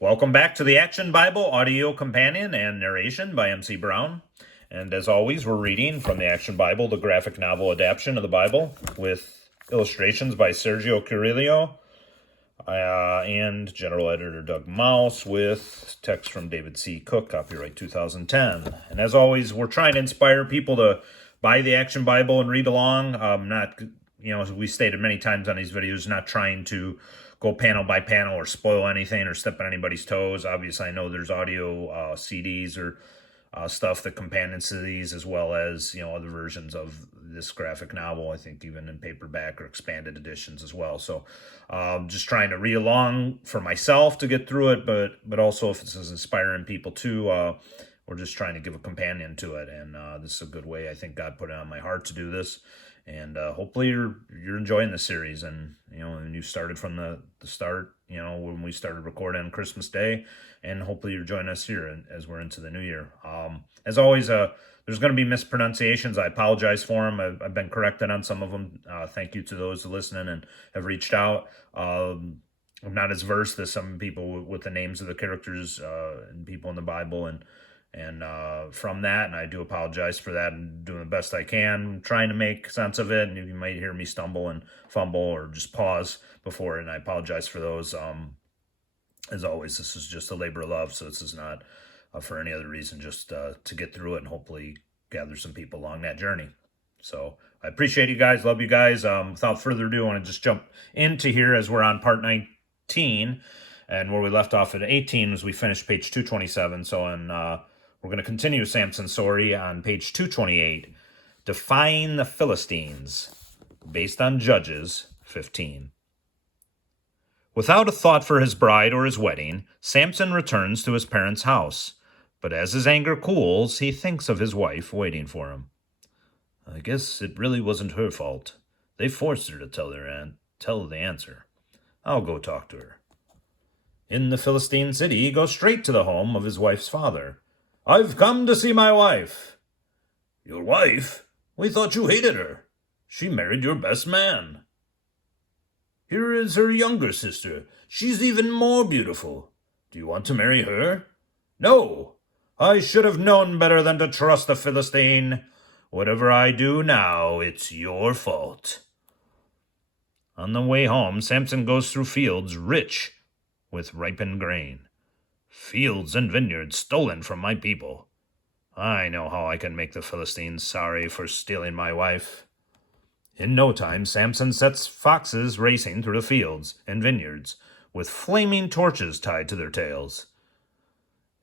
Welcome back to the Action Bible Audio Companion and Narration by MC Brown. And as always, we're reading from the Action Bible, the graphic novel adaptation of the Bible, with illustrations by Sergio Carrillo and General Editor Doug Mouse, with text from David C. Cook, copyright 2010. And as always, we're trying to inspire people to buy the Action Bible and read along. As we stated many times on these videos, not trying to go panel by panel or spoil anything or step on anybody's toes. Obviously, I know there's audio CDs or stuff that companions to these, as well as, other versions of this graphic novel, I think even in paperback or expanded editions as well. So just trying to read along for myself to get through it, but also if this is inspiring people too, we're just trying to give a companion to it. And this is a good way. I think God put it on my heart to do this. And hopefully you're enjoying the series. And, when you started from the start, when we started recording on Christmas Day, and hopefully you're joining us here as we're into the new year. As always, there's going to be mispronunciations. I apologize for them. I've been corrected on some of them. Thank you to those listening and have reached out. I'm not as versed as some people with the names of the characters and people in the Bible, and from that, and I do apologize for that, and doing the best I can, trying to make sense of it, and you might hear me stumble and fumble or just pause before, and I apologize for those. As always, this is just a labor of love, so this is not for any other reason, just to get through it and hopefully gather some people along that journey. So I appreciate you guys, love you guys. Without further ado, I want to just jump into here as we're on part 19, and where we left off at 18 was we finished page 227, so we're going to continue Samson's story on page 228, Defying the Philistines, based on Judges 15. Without a thought for his bride or his wedding, Samson returns to his parents' house, but as his anger cools, he thinks of his wife waiting for him. I guess it really wasn't her fault. They forced her to tell the answer. I'll go talk to her. In the Philistine city, he goes straight to the home of his wife's father. I've come to see my wife. Your wife? We thought you hated her. She married your best man. Here is her younger sister. She's even more beautiful. Do you want to marry her? No. I should have known better than to trust the Philistine. Whatever I do now, it's your fault. On the way home, Samson goes through fields rich with ripened grain. Fields and vineyards stolen from my people. I know how I can make the Philistines sorry for stealing my wife. In no time, Samson sets foxes racing through the fields and vineyards with flaming torches tied to their tails.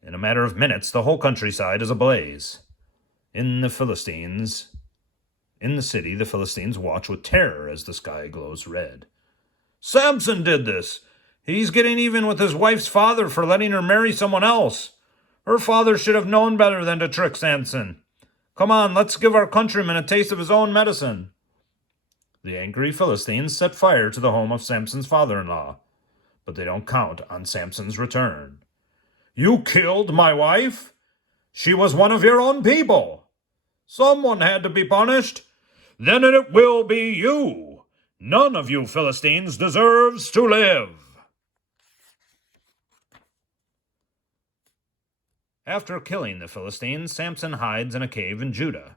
In a matter of minutes, the whole countryside is ablaze. In the city, the Philistines watch with terror as the sky glows red. Samson did this! He's getting even with his wife's father for letting her marry someone else. Her father should have known better than to trick Samson. Come on, let's give our countryman a taste of his own medicine. The angry Philistines set fire to the home of Samson's father-in-law, but they don't count on Samson's return. You killed my wife? She was one of your own people. Someone had to be punished. Then it will be you. None of you Philistines deserves to live. After killing the Philistines, Samson hides in a cave in Judah.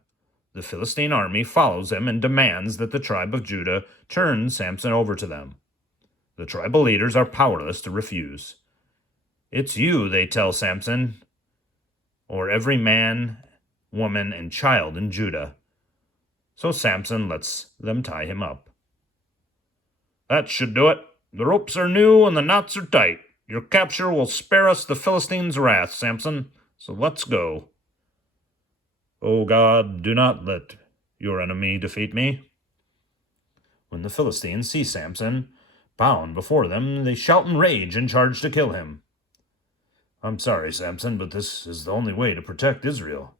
The Philistine army follows him and demands that the tribe of Judah turn Samson over to them. The tribal leaders are powerless to refuse. It's you, they tell Samson, or every man, woman, and child in Judah. So Samson lets them tie him up. That should do it. The ropes are new and the knots are tight. Your capture will spare us the Philistines' wrath, Samson. So let's go. O God, do not let your enemy defeat me. When the Philistines see Samson bound before them, they shout in rage and charge to kill him. I'm sorry, Samson, but this is the only way to protect Israel.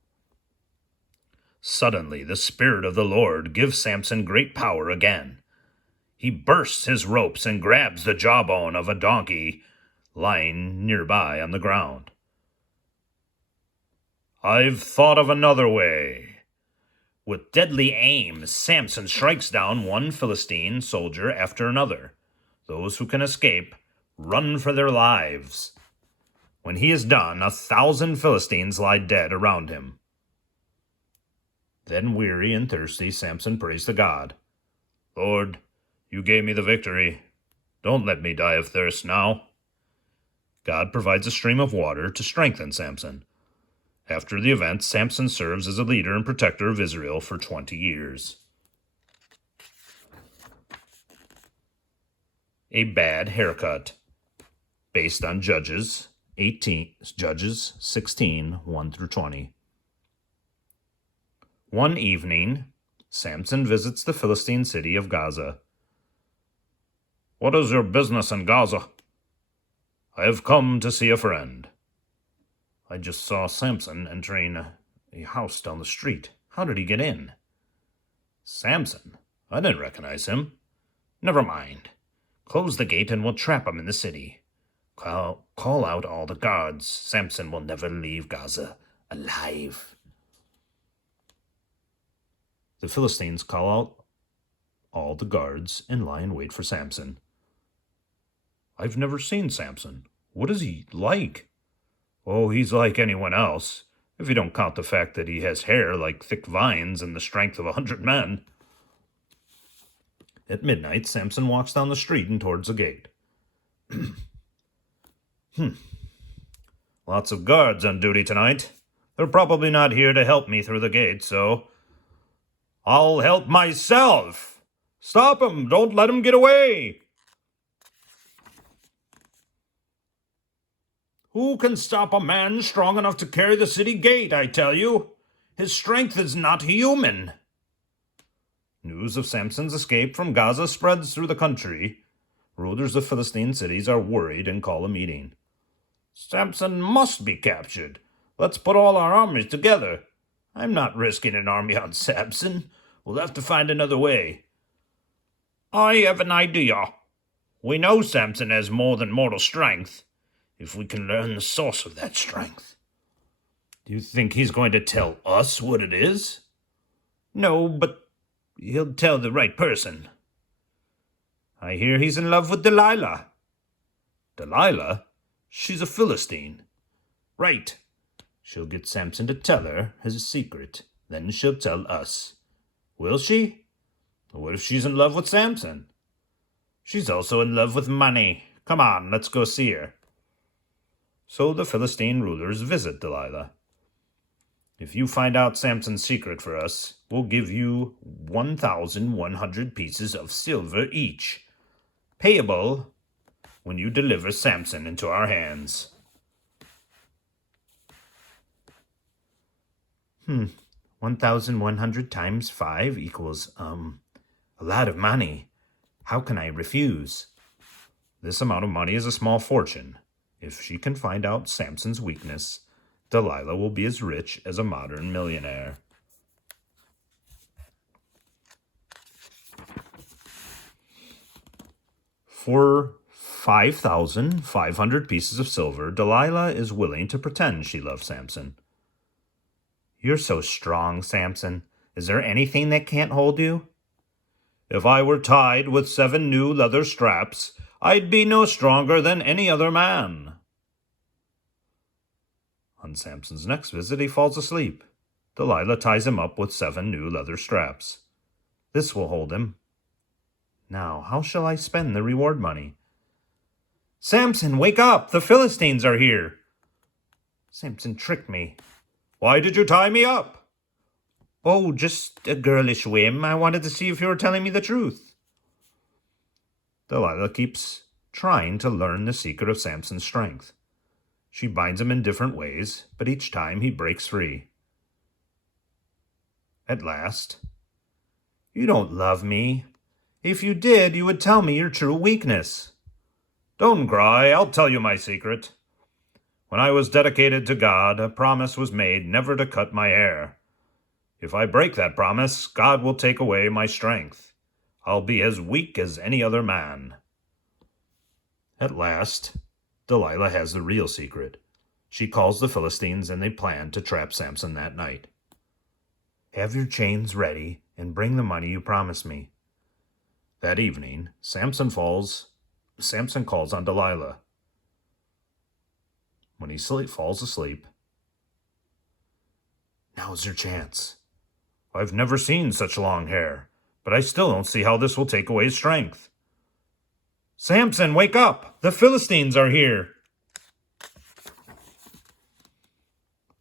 Suddenly, the Spirit of the Lord gives Samson great power again. He bursts his ropes and grabs the jawbone of a donkey lying nearby on the ground. I've thought of another way. With deadly aim, Samson strikes down one Philistine soldier after another. Those who can escape run for their lives. When he is done, 1,000 Philistines lie dead around him." Then, weary and thirsty, Samson prays to God. "Lord, you gave me the victory. Don't let me die of thirst now." God provides a stream of water to strengthen Samson. After the event, Samson serves as a leader and protector of Israel for 20 years. A bad haircut, based on Judges 16, 1 through 20. One evening, Samson visits the Philistine city of Gaza. "What is your business in Gaza?" "I have come to see a friend." "I just saw Samson entering a house down the street. How did he get in?" "Samson? I didn't recognize him." "Never mind. Close the gate and we'll trap him in the city. Call out all the guards. Samson will never leave Gaza alive." The Philistines call out all the guards and lie in wait for Samson. "I've never seen Samson. What is he like?" "Oh, he's like anyone else, if you don't count the fact that he has hair like thick vines and the strength of 100 men. At midnight, Samson walks down the street and towards the gate. Lots of guards on duty tonight. They're probably not here to help me through the gate, so I'll help myself. Stop him! Don't let him get away! Who can stop a man strong enough to carry the city gate, I tell you? His strength is not human. News of Samson's escape from Gaza spreads through the country. Rulers of Philistine cities are worried and call a meeting. Samson must be captured. Let's put all our armies together. I'm not risking an army on Samson. We'll have to find another way. I have an idea. We know Samson has more than mortal strength. If we can learn the source of that strength. Do you think he's going to tell us what it is? No, but he'll tell the right person. I hear he's in love with Delilah. Delilah? She's a Philistine. Right. She'll get Samson to tell her his secret. Then she'll tell us. Will she? What if she's in love with Samson? She's also in love with money. Come on, let's go see her. So the Philistine rulers visit Delilah. If you find out Samson's secret for us, we'll give you 1,100 pieces of silver each, payable when you deliver Samson into our hands. 1,100 times 5 equals, a lot of money. How can I refuse? This amount of money is a small fortune. If she can find out Samson's weakness, Delilah will be as rich as a modern millionaire. For 5,500 pieces of silver, Delilah is willing to pretend she loves Samson. You're so strong, Samson. Is there anything that can't hold you? If I were tied with 7 new leather straps, I'd be no stronger than any other man. On Samson's next visit, he falls asleep. Delilah ties him up with 7 new leather straps. This will hold him. Now, how shall I spend the reward money? Samson, wake up! The Philistines are here! Samson tricked me. Why did you tie me up? Oh, just a girlish whim. I wanted to see if you were telling me the truth. Delilah keeps trying to learn the secret of Samson's strength. She binds him in different ways, but each time he breaks free. At last, you don't love me. If you did, you would tell me your true weakness. Don't cry, I'll tell you my secret. When I was dedicated to God, a promise was made never to cut my hair. If I break that promise, God will take away my strength. I'll be as weak as any other man. At last, Delilah has the real secret. She calls the Philistines and they plan to trap Samson that night. Have your chains ready and bring the money you promised me. That evening, Samson calls on Delilah. When he falls asleep, "Now's your chance. I've never seen such long hair, but I still don't see how this will take away his strength. Samson, wake up! The Philistines are here!"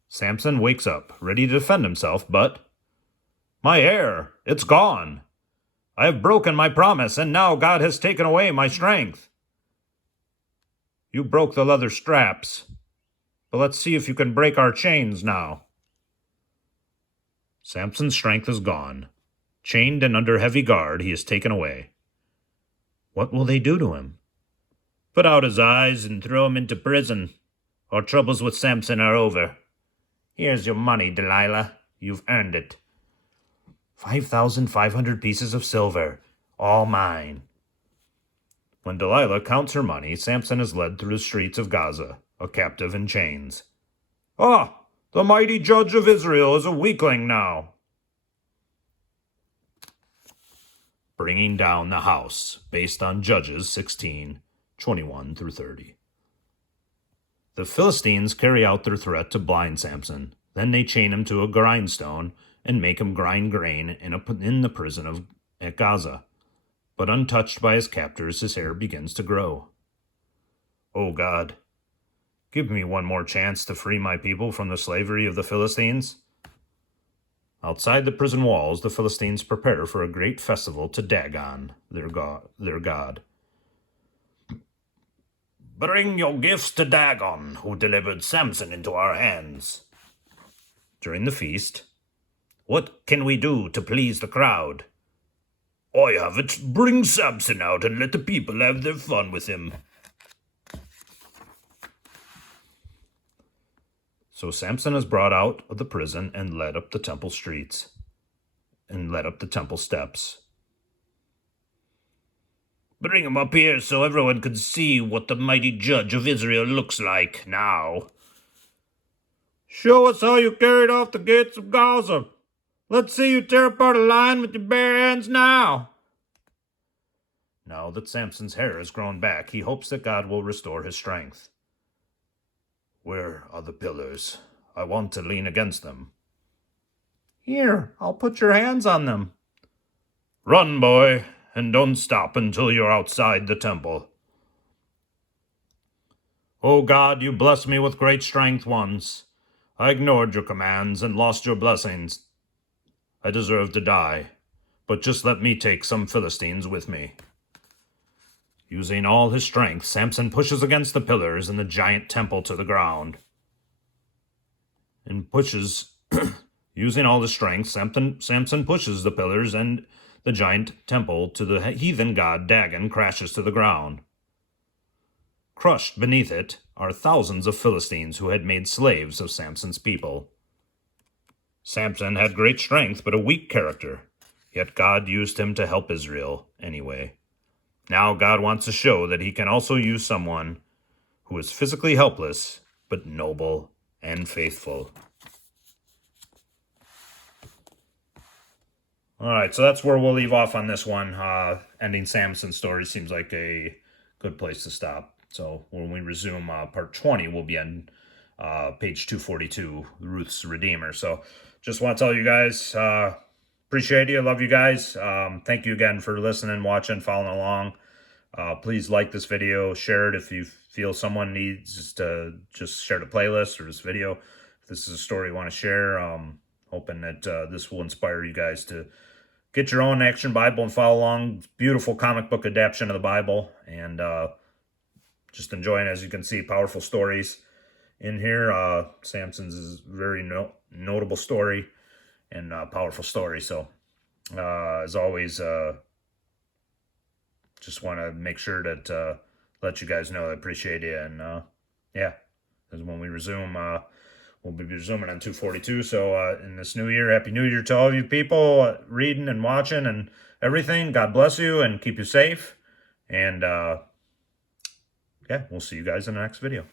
Samson wakes up, ready to defend himself, but "My hair! It's gone! I have broken my promise, and now God has taken away my strength." "You broke the leather straps, but let's see if you can break our chains now." Samson's strength is gone. Chained and under heavy guard, he is taken away. What will they do to him? "Put out his eyes and throw him into prison. Our troubles with Samson are over. Here's your money, Delilah. You've earned it. 5,500 pieces of silver, all mine." When Delilah counts her money, Samson is led through the streets of Gaza, a captive in chains. "Ah, the mighty judge of Israel is a weakling now." Bringing down the house, based on Judges 16:21-30. The Philistines carry out their threat to blind Samson. Then they chain him to a grindstone and make him grind grain in the prison at Gaza. But untouched by his captors, his hair begins to grow. "Oh God, give me one more chance to free my people from the slavery of the Philistines." Outside the prison walls, the Philistines prepare for a great festival to Dagon, their god. "Bring your gifts to Dagon, who delivered Samson into our hands." During the feast, "What can we do to please the crowd?" "I have it. Bring Samson out and let the people have their fun with him." So Samson is brought out of the prison and led up the temple streets and led up the temple steps. "Bring him up here so everyone can see what the mighty judge of Israel looks like now." "Show us how you carried off the gates of Gaza. Let's see you tear apart a lion with your bare hands now." Now that Samson's hair has grown back, he hopes that God will restore his strength. "Where are the pillars? I want to lean against them." "Here, I'll put your hands on them." "Run, boy, and don't stop until you're outside the temple." "Oh God, you blessed me with great strength once. I ignored your commands and lost your blessings. I deserve to die, but just let me take some Philistines with me." Using all his strength, Samson pushes against the pillars and the giant temple to the ground. Using all his strength, Samson pushes the pillars and the giant temple to the heathen god Dagon crashes to the ground. Crushed beneath it are thousands of Philistines who had made slaves of Samson's people. Samson had great strength but a weak character, yet God used him to help Israel anyway. Now God wants to show that he can also use someone who is physically helpless, but noble and faithful. All right, so that's where we'll leave off on this one. Ending Samson's story seems like a good place to stop. So when we resume part 20, we'll be on page 242, Ruth's Redeemer. So just want to tell you guys, appreciate you, love you guys. Thank you again for listening, watching, following along. Please like this video, share it if you feel someone needs to just share the playlist or this video. If this is a story you want to share, hoping that this will inspire you guys to get your own Action Bible and follow along. Beautiful comic book adaptation of the Bible, and just enjoying, as you can see, powerful stories in here. Samson's is a very notable story and powerful story. So, as always, just want to make sure that let you guys know I appreciate you. And yeah, because when we resume, we'll be resuming on 242. So in this new year, Happy New Year to all you people reading and watching and everything. God bless you and keep you safe. And yeah, we'll see you guys in the next video.